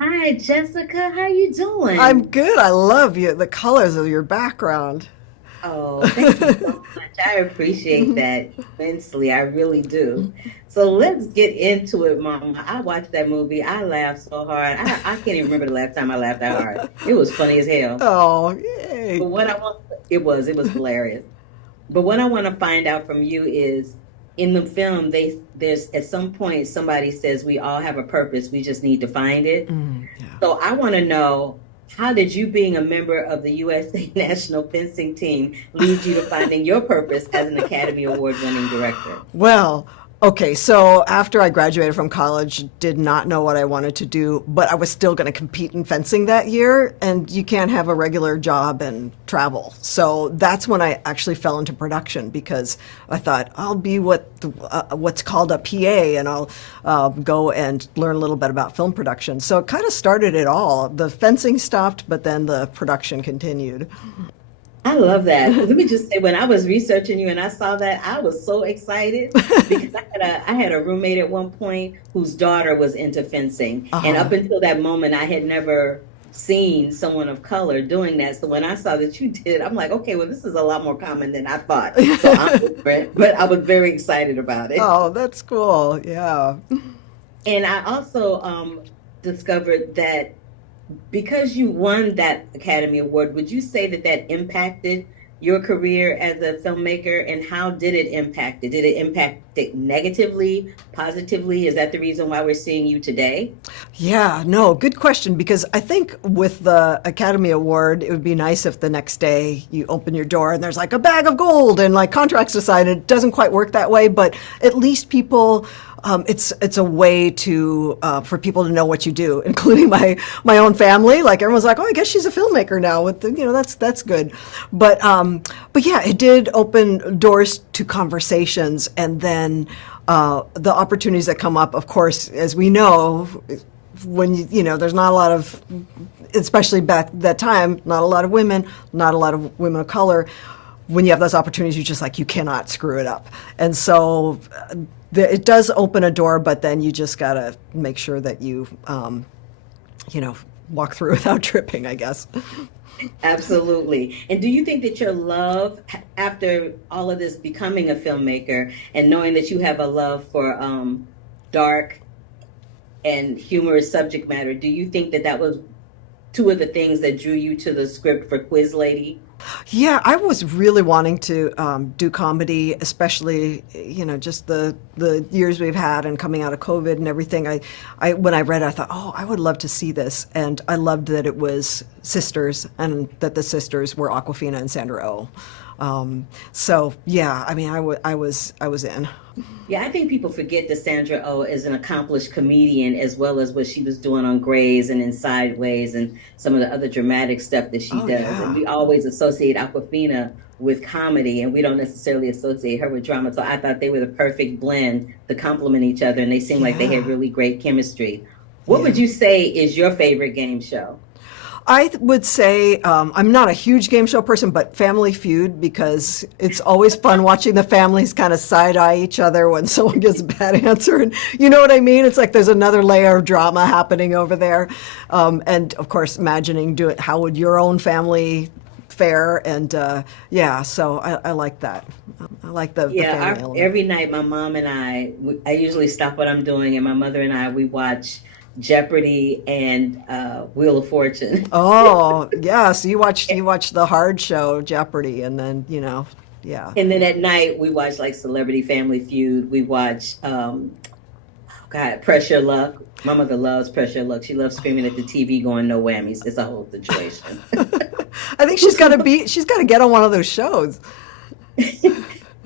Hi, Jessica. How you I'm doing? good. I love you, the colors of your background. Oh, thank you so much. I appreciate that immensely. I really do. So let's get into it, Mama. I watched that movie. I laughed so hard. I can't even remember the last time I laughed that hard. It was funny as hell. Oh, But yay. it was hilarious. But what I want to find out from you is in the film, there's at some point somebody says we all have a purpose. We just need to find it. Yeah. So I want to know, how did you being a member of the USA National Fencing Team lead you to finding your purpose as an Academy Award winning director? Well, okay, so after I graduated from college, did not know what I wanted to do, but I was still going to compete in fencing that year, and you can't have a regular job and travel. So that's when I actually fell into production because I thought I'll be what's called a PA, and I'll go and learn a little bit about film production. So it kind of started it all. The fencing stopped, but then the production continued. I love that. Let me just say, when I was researching you and I saw that, I was so excited because I had a roommate at one point whose daughter was into fencing. And Uh-huh. up until that moment, I had never seen someone of color doing that. So when I saw that you did, I'm like, okay, well, this is a lot more common than I thought. So I'm different, but I was very excited about it. Oh, that's cool. Yeah. And I also discovered that because you won that Academy Award, would you say that that impacted your career as a filmmaker? And how did it impact it? Did it impact it negatively, positively? Is that the reason why we're seeing you today? Yeah, no, good question. Because I think with the Academy Award, it would be nice if the next day you open your door and there's like a bag of gold and like contracts decided. It doesn't quite work that way, but at least people, it's a way to for people to know what you do, including my own family. Like everyone's like, oh, I guess she's a filmmaker now. With that's good, but yeah, it did open doors to conversations, and then the opportunities that come up. Of course, as we know, when there's not a lot of, especially back that time, not a lot of women, not a lot of women of color. When you have those opportunities, you just like you cannot screw it up, and so it does open a door. But then you just gotta make sure that you know, walk through without tripping, I guess. Absolutely. And do you think that your love, after all of this becoming a filmmaker and knowing that you have a love for dark and humorous subject matter, do you think that that was two of the things that drew you to the script for Quiz Lady? Yeah, I was really wanting to do comedy, especially just the years we've had and coming out of COVID and everything. I when I read it, I thought, oh, I would love to see this, and I loved that it was sisters and that the sisters were Aquafina and Sandra Oh. So yeah, I mean, I was in. Yeah, I think people forget that Sandra Oh is an accomplished comedian as well as what she was doing on Grey's and in Sideways and some of the other dramatic stuff that she Oh does. And yeah, we always associate Aquafina with comedy and we don't necessarily associate her with drama. So I thought they were the perfect blend to complement each other and they seemed like they had yeah, really great chemistry. What would yeah. you say is your favorite game show? Would say I'm not a huge game show person, but Family Feud, because it's always fun watching the families kind of side eye each other when someone gives a bad answer. And you know what I mean? It's like there's another layer of drama happening over there. And of course, imagining how would your own family fare? And yeah, so I like that. I like the Yeah, family element. every night my mom and I usually stop what I'm doing, and my mother and we watch Jeopardy and Wheel of Fortune. Oh, yeah. So you watch the hard show, Jeopardy, and then yeah. And then at night we watch like Celebrity Family Feud. We watch oh God, Pressure Luck. My mother loves Pressure Luck. She loves screaming at the TV, going no whammies. It's a whole situation. I think she's got to get on one of those shows.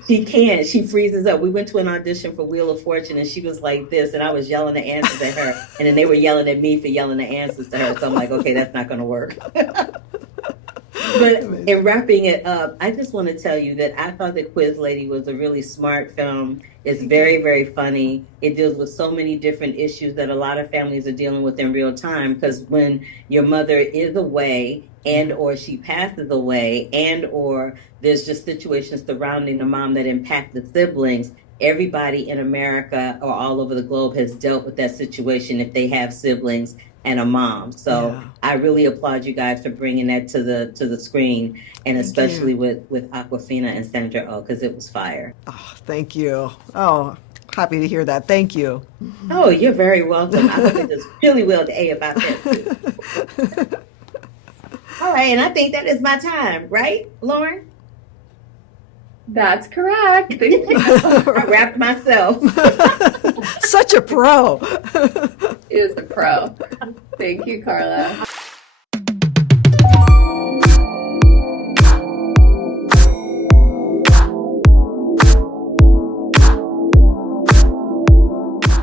She can't. She freezes up. We went to an audition for Wheel of Fortune and she was like this, and I was yelling the answers at her. And then they were yelling at me for yelling the answers to her. So I'm like, okay, that's not going to work. But in Amazing. wrapping it up, I just want to tell you that I thought that Quiz Lady was a really smart film. It's Thank you. very, very funny. It deals with so many different issues that a lot of families are dealing with in real time. Because when your mother is away and Yeah. or she passes away and or there's just situations surrounding the mom that impact the siblings, everybody in America or all over the globe has dealt with that situation if they have siblings and a mom. So Yeah. I really applaud you guys for bringing that to the screen, and Thank especially you. with Aquafina and Sandra Oh, because it was fire. Oh, thank you. Oh, happy to hear that. Thank you. Oh, you're very welcome. I hope it does really well to A about that too. All right, and I think that is my time, right, Lauren? That's correct. I wrapped myself. Such a pro. Is a pro. Thank you, Carla.